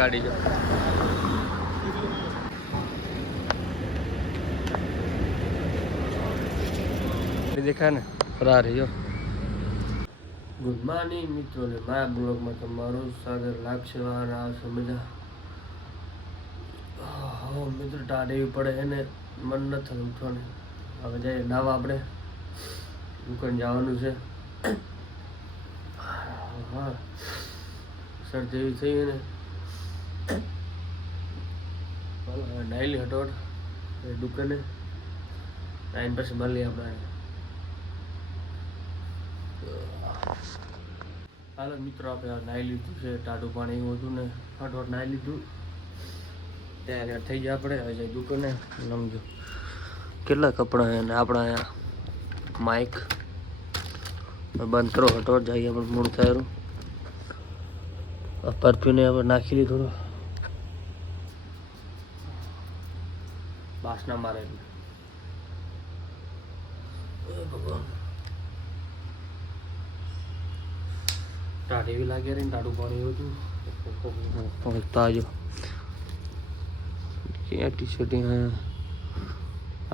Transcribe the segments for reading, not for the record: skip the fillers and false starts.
गाड़ी जो देखा ने फरा रही हो। गुड मॉर्निंग मित्रों ने माया ब्लॉग में तमारू स्वागत लागशे वाला समझा। हाँ मित्र टाढ़े पड़े है ने मन न था उठवाने હવે જાય નાવા આપણે દુકાન જવાનું છે। હા શરદી એવી થઈ ને નાઈલી હટોટ દુકાને આઈને પછી મળીએ આપણે। હાલો મિત્રો આપણે નાહી લીધું છે, ટાઢું પાણી એવું હતું ને હટોટ નાહી લીધું તૈયાર થઈ ગયા આપણે। હવે જાય દુકાને નમજો કેટલા કપડાં છે ને આપણા અહીંયા માઇક બંધ કરો હટોટ જઈએ આપણે મૂળ થયેલું પરફ્યુમને આપણે નાખી લીધું બાસના મારે ભગવાન ટાઢી એવી લાગે રે ટાઢું પાણી એવું હતું તાજો ક્યાં ટી શર્ટ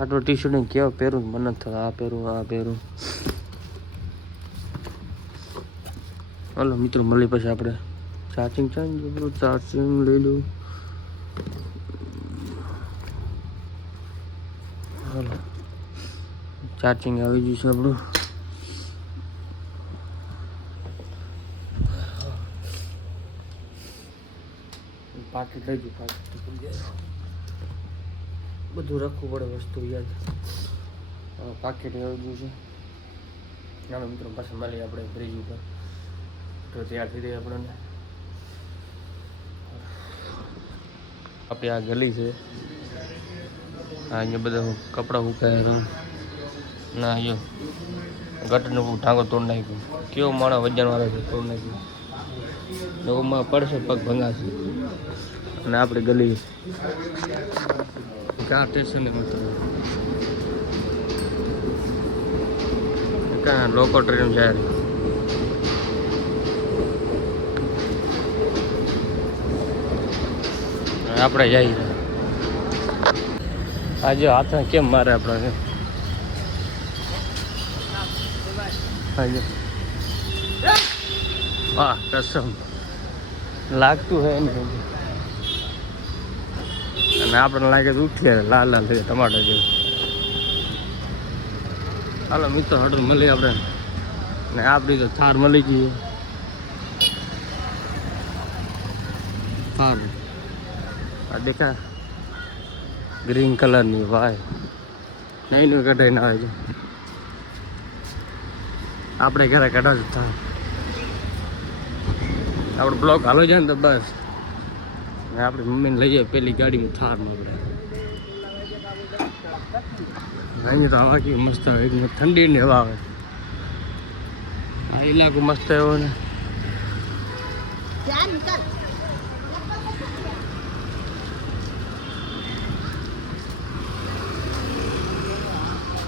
આટલો ટી શર્ટ કેવા પહેરું મને જ થાય આ પહેરું। હાલો મિત્રો મળી પછી આપણે ચાર્જિંગ ચાર્જિંગ લઈ લઉં। હાલો ચાર્જિંગ આવી ગયું છે આપણું। પાકીટ લઈ ગયું પાકીટ બધું રાખવું પડે વસ્તુ યાદ। પાકીટ આવી ગયું છે। નાના મિત્રો પાસે મળીએ આપણે બ્રિજ ઉપર તો તૈયાર થઈ રહી આપણને। આપણે આ ગલી છે અહીંયા બધા કપડાં સુકાયા ના અહીંયા ગટરનું ટાંગો તોડ નાખ્યું કેવો માણસ વજન વાળો છે તોડ નાખ્યું લોકોમાં પડશે પગ ભંગાશે। અને આપણે ગલી ક્યાં સ્ટેશન મિત્રો ક્યાં લોકો ટ્રેન જાય આપણે જઈએ। આજે હાથ કેમ મારે આપણે આજે વાહ કસમ લાગતું હે ને અને આપણને લાગે તો ઉઠીએ લાલ લાલ થઈ ટમાટર જેવું। હાલો મિત્રો હડર મળી આપણે ને આપણી તો થાર મળી ગઈ થાર આ દેખા ગ્રીન કલરની ભાઈ નહીં નું કઢાઈને આવે છે આપણે ઘરે કઢાવ થાર આપણે બ્લોક હાલો જાય ને તો બસ આપણી મમ્મીને લઈ જાય પેલી ગાડીમાં થારમાં આપણે અહીંયા તો હવા કેવી મસ્ત આવે એકદમ ઠંડીની હવા આવે આ ઇલાકો મસ્ત એવો ને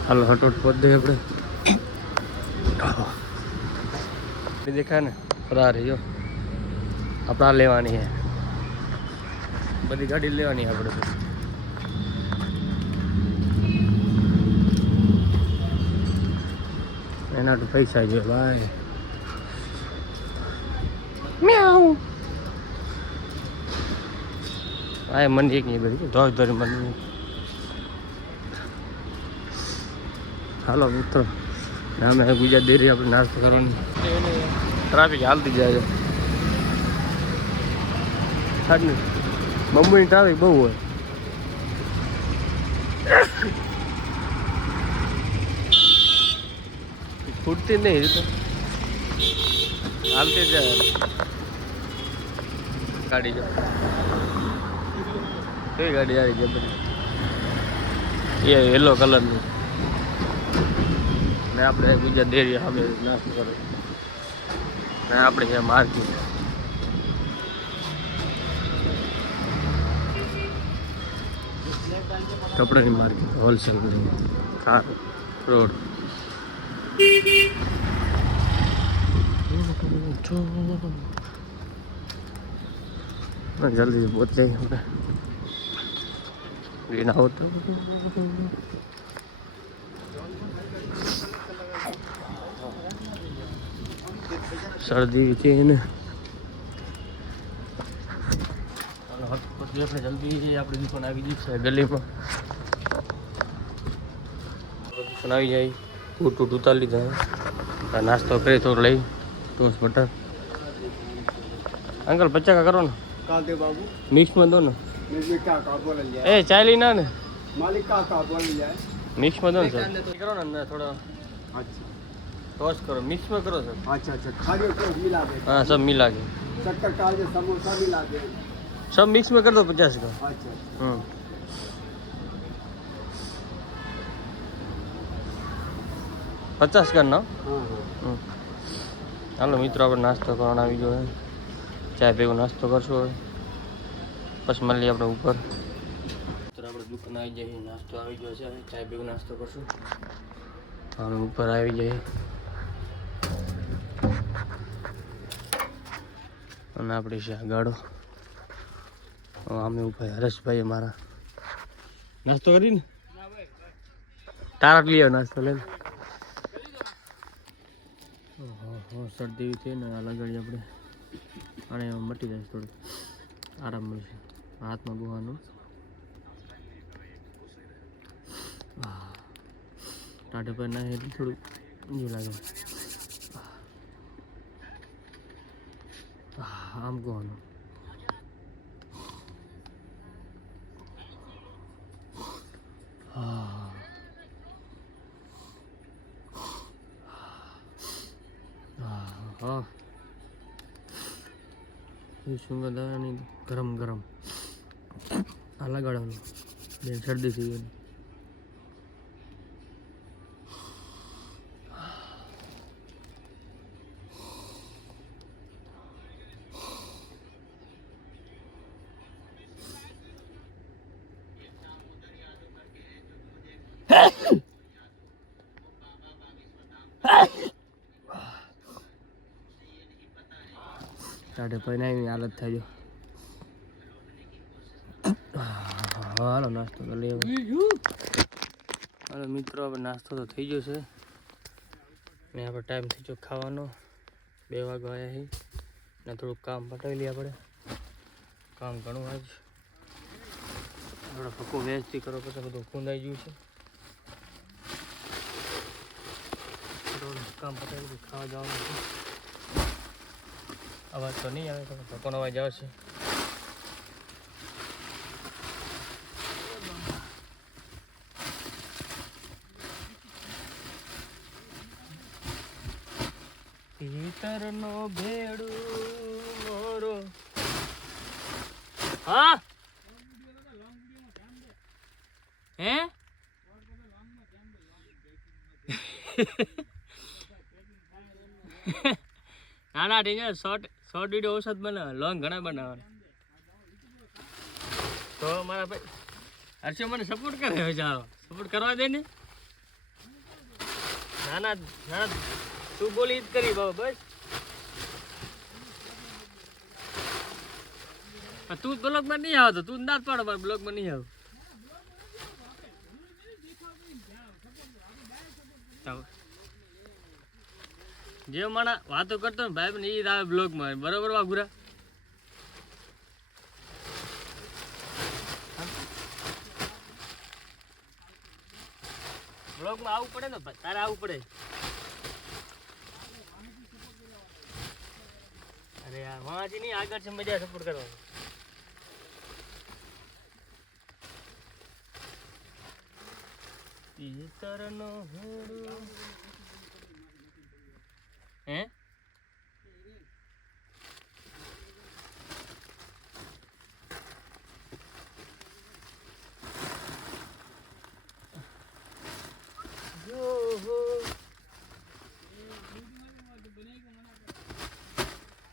હાલો હટોટ પહોંચ દઈએ આપણે દેખાય ને ફરા રહી આપણા લેવાની હે બધી ગાડી લેવાની આપણે તો એના તો પૈસા જોઈએ ભાઈ મ્યાઉ આ મને એક નહીં બધી ધોઈ ધોઈ મને। હાલો મિત્રો અમે ગુજરાત ડેરી આપણે નાસ્તો કરવાની ટ્રાફિક હાલતી જાય છે બમ્બઈની ટ્રાફિક બહુ હોય છૂટતી નહીં તો હાલતી જાય ગાડી જો કઈ ગાડી આવી ગઈ બધી એ યલો કલરની ને આપણે ગુજરાત ડેરી સામે નાસ્તો કરો ને આપણે છે માર્કેટ કપડાની માર્કેટ હોલસેલ કાર રોડ जल्दी से पहुँच जाएंगे આપણે ग्रीन हाउस सर्दी છે ને પછી આપણે જલ્દી આપણી દુકાન આવી ગઈ છે ગલીમાં દુકાન આવી જાય ટૂટ ઉતારી લીધા નાસ્તો કરી થોડો લઈ ટોસ્ટ બટર अंकल 50 का करो ना का दे बाबू मिक्स में दो ना में क्या का बोल लिया ए चाय लेना ने मालिक का बोल लिया मिक्स में दो ना सर करो ना अंदर थोड़ा अच्छा टोस्ट करो मिक्स में करो सर अच्छा अच्छा खाली को मिला दे हाँ सब मिला के शक्कर का जो समोसा मिला दे सब मिक्स में कर दो 50 का अच्छा 50 करना हाँ हाँ હાલો મિત્રો આપણે નાસ્તો કરવાનો આવી ગયો ચાય ભેગો નાસ્તો કરશો હવે પછી મળીએ આપણે ઉપર મિત્રો આપણે દુકાન આવી જઈએ નાસ્તો આવી ગયો છે ચાય ભેગો નાસ્તો કરશું અમે ઉપર આવી જઈએ અને આપણી છે ગાડો અમે ઉપર હરેશભાઈ અમારા નાસ્તો કરીને તારા લઈ આવ્યો નાસ્તો લઈ શરદી છે ને આ લગાડી આપણે અને મટી જાય થોડું આરામ મળશે હાથમાં ગુવાનું ટાઢે પર ના એટલે થોડું ઊંધું લાગે આમ ગુવાનું हाँ ये सुगंध नहीं गरम गरम अलग बेन सर्दी थी ટાઢે પૈને આવી હાલત થાય હાલો નાસ્તો તો લેવો હાલો મિત્રો આપણે નાસ્તો તો થઈ ગયો છે ને આપણે ટાઈમ થઈ ગયો ખાવાનો 2 વાગ્યા આવ્યા છે ને થોડુંક કામ પટાવી લઈએ આપણે કામ ઘણું આજ આપણે ફક્કો વેચતી કરો પછી બધું ખૂંદાઈ ગયું છે કામ પટાવી ખાવા જવાનું છે અવાજ તો નહીં આવે તો ભકોનો અવાજ આવશે પિતરનો ભેડું મોરો હા હે ના ઠીક છે શોર્ટ વિડીયો ઓછા બનાવે લોંગ ઘણા બનાવે તો મારા ભાઈ હર્ષો મને સપોર્ટ કરે ચાલો સપોર્ટ કરવા દે ને ના તું બોલી જ કરી બાબા બસ તું બ્લોગમાં નહીં આવતો તું ના પાડો મારે બ્લોગમાં નહીં આવ જે માણા વાતો કરતો ને ભાઈ ને એ આવે બ્લોગમાં બરોબર વાઘુરા બ્લોગમાં આવવું પડે ને તારે આવવું પડે અરે યાર વાંચી નહીં આગળ છે મજા સપોર્ટ કરવાનો પિતરનો ભેડું હે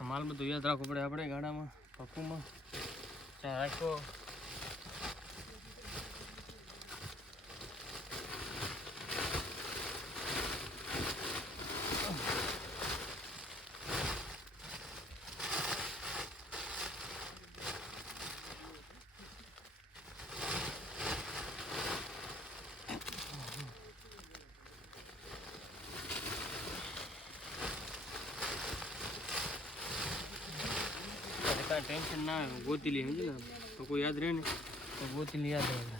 માલ બધું યાદ રાખવું પડે આપણે ગાડામાં પપ્પુમાં ચા રાખો કાંઈ ટેન્શન ના આવે ગોતી લે સમજે ને તો કોઈ યાદ રહે ને તો ગોતી લે યાદ રહે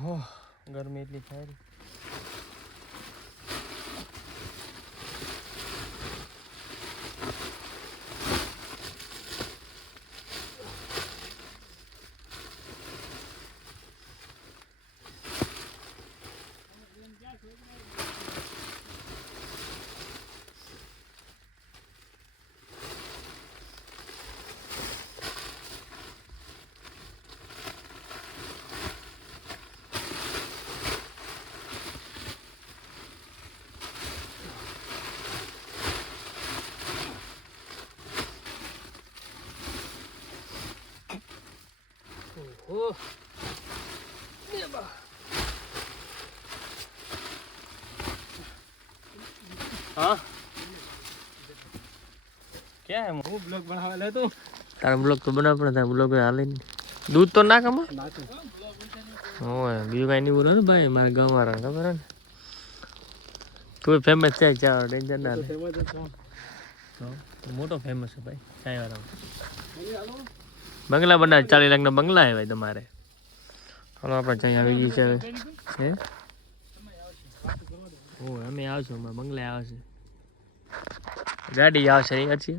હો ગરમી એટલી થાય ને Oh, हाँ क्या है वो ब्लॉग बना वाला तो तारा ब्लॉग तो बना पड़ा था ब्लॉग में हाले नहीं दूध तो ना कमा ओए बीजू कहीं नहीं बोलो ना भाई हमारे गांव वाला खबर है तू फेमस है क्या डेंजर ना तो मोटो फेमस है भाई चाय वाला बंगला बना 40 लाख ना बंगला है भाई तुम्हारे चलो આપણે ચાઈ આવી ગઈ છે હે ઓ અમે આવશું અમારા બંગલે આવશે ગાડી આવશે એ ଅଛି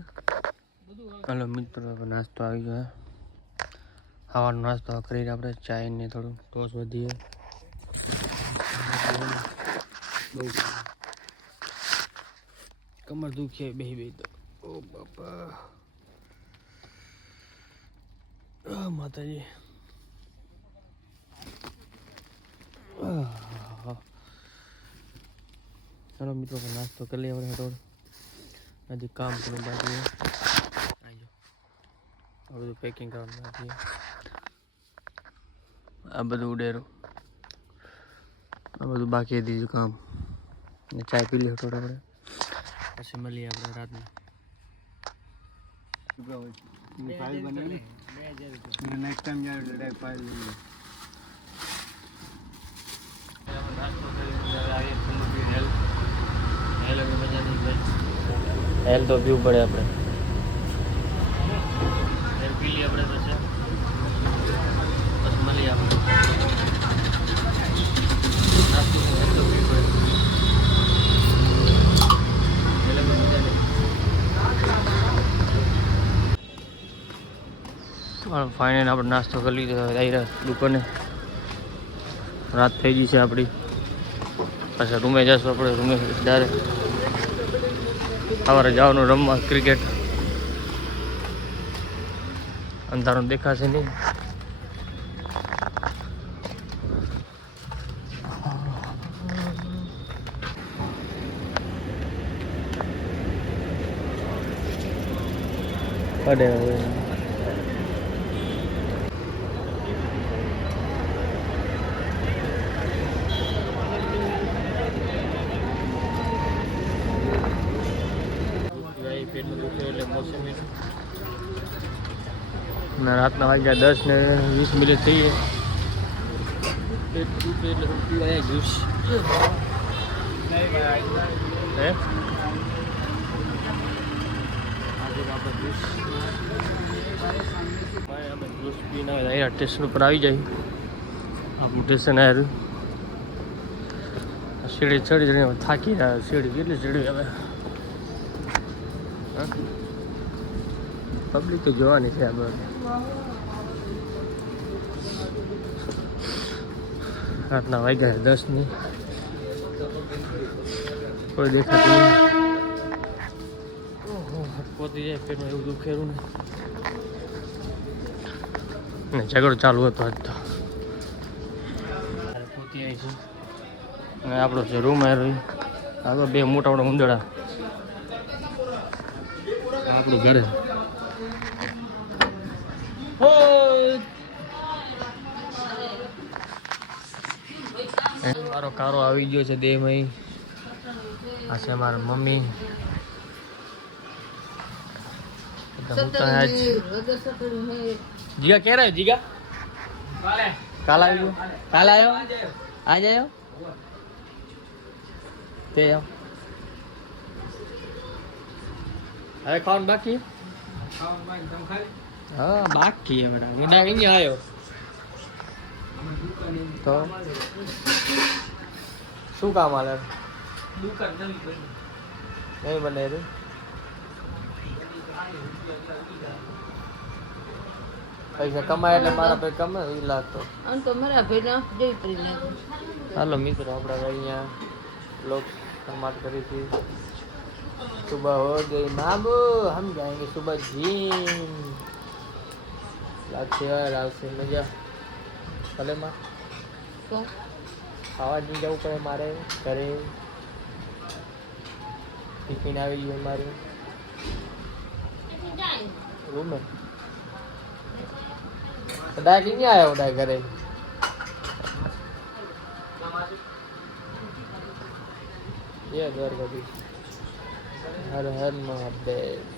હાલો મિત્રો નાસ્તો આવી ગયો ખાવાનો નાસ્તો કરીને આપણે ચાય ને થોડું ટોસ વધીએ બહુ કમર દુખે બે તો ઓ બાપા માતાજી चलो मित्रों को नाश्तो कर लिया हमने थोड़ा अभी काम करने बाकी है आइयो अब तो पैकिंग करने बाकी है अब બધું ઉડેરો આ બધું બાકી હતી જો કામ ને ચાય પી લ્યો થોડો આપણે પછી મળીએ આપણે રાતના फाइल बने नेक्स्ट टाइम यार फाइल हेल तो पीવું પડે આપણે હેલ પી લઈએ આપણે પછી મળીએ આપણે નાસ્તો હેલ તો પીવું પડે ફાઇનલ આપણે નાસ્તો કરી લીધો આવી દુકાને રાત થઈ ગઈ છે આપણી પાછા રૂમે જશું આપણે રૂમે ડાયરેક્ટ સવારે જવાનું રમવા ક્રિકેટ અંધારું દેખાશે નહીં પડે રાતના વાગ્યા 10 ને 20 મિનિટ થઈ ગઈ એટલે જ્યુસ હે જ્યુસ પીને અહીંયા સ્ટેશન ઉપર આવી જાય આપણું સ્ટેશન આવ્યું સીડી ચડી ચડી થાકી રહ્યા સીડી કેટલી સીડી હવે પબ્લિક તો જોવાની છે આ બધું રાતના વાગ્યા 10 ની કોઈ દેખાતું નહીં ઓહો પોતી જાય પેટમાં એવું દુખેલું ને ઝઘડો ચાલુ હતો આજ તો પોતી આવી છે અને આપણો છે રૂમ આવ્યો આગળ બે મોટા મોટા ઉંદરડા આપણું ઘરે મારો કારો આવી ગયો છે દેહમાં આ છે મારા મમ્મી જીગા ક્યારે આવ્યો જીગા કાલ આવ્યો કાલ આવ્યો આજ આવ્યો તે આવ્યો હવે ખાવાનું બાકી ખાવાનું બાકી તમે ખાઈ હા બાકી હમણાં મીના કઈ આવ્યો અમે દુકાને તો શું કામ હાલે દુકાન નવી કરી નહીં બને રે પૈસા કમાય એટલે મારા પૈસા કમાય એ લાગતો આમ તો મારા ભાઈ જઈ પડી નાખું હાલો મિત્રો આપણે હવે અહીંયા लोग समाप्त करी थी सुबह हो गई मामू हम जाएंगे सुबह जिम रात से मजा भले माँ તો ખાવા નહીં જવું પડે મારે ઘરે ટિફિન આવી ગયું મારું રૂમે કદાચ નહીં આવ્યો બધા ઘરે ये द्वारकाधीश हर हर महादेव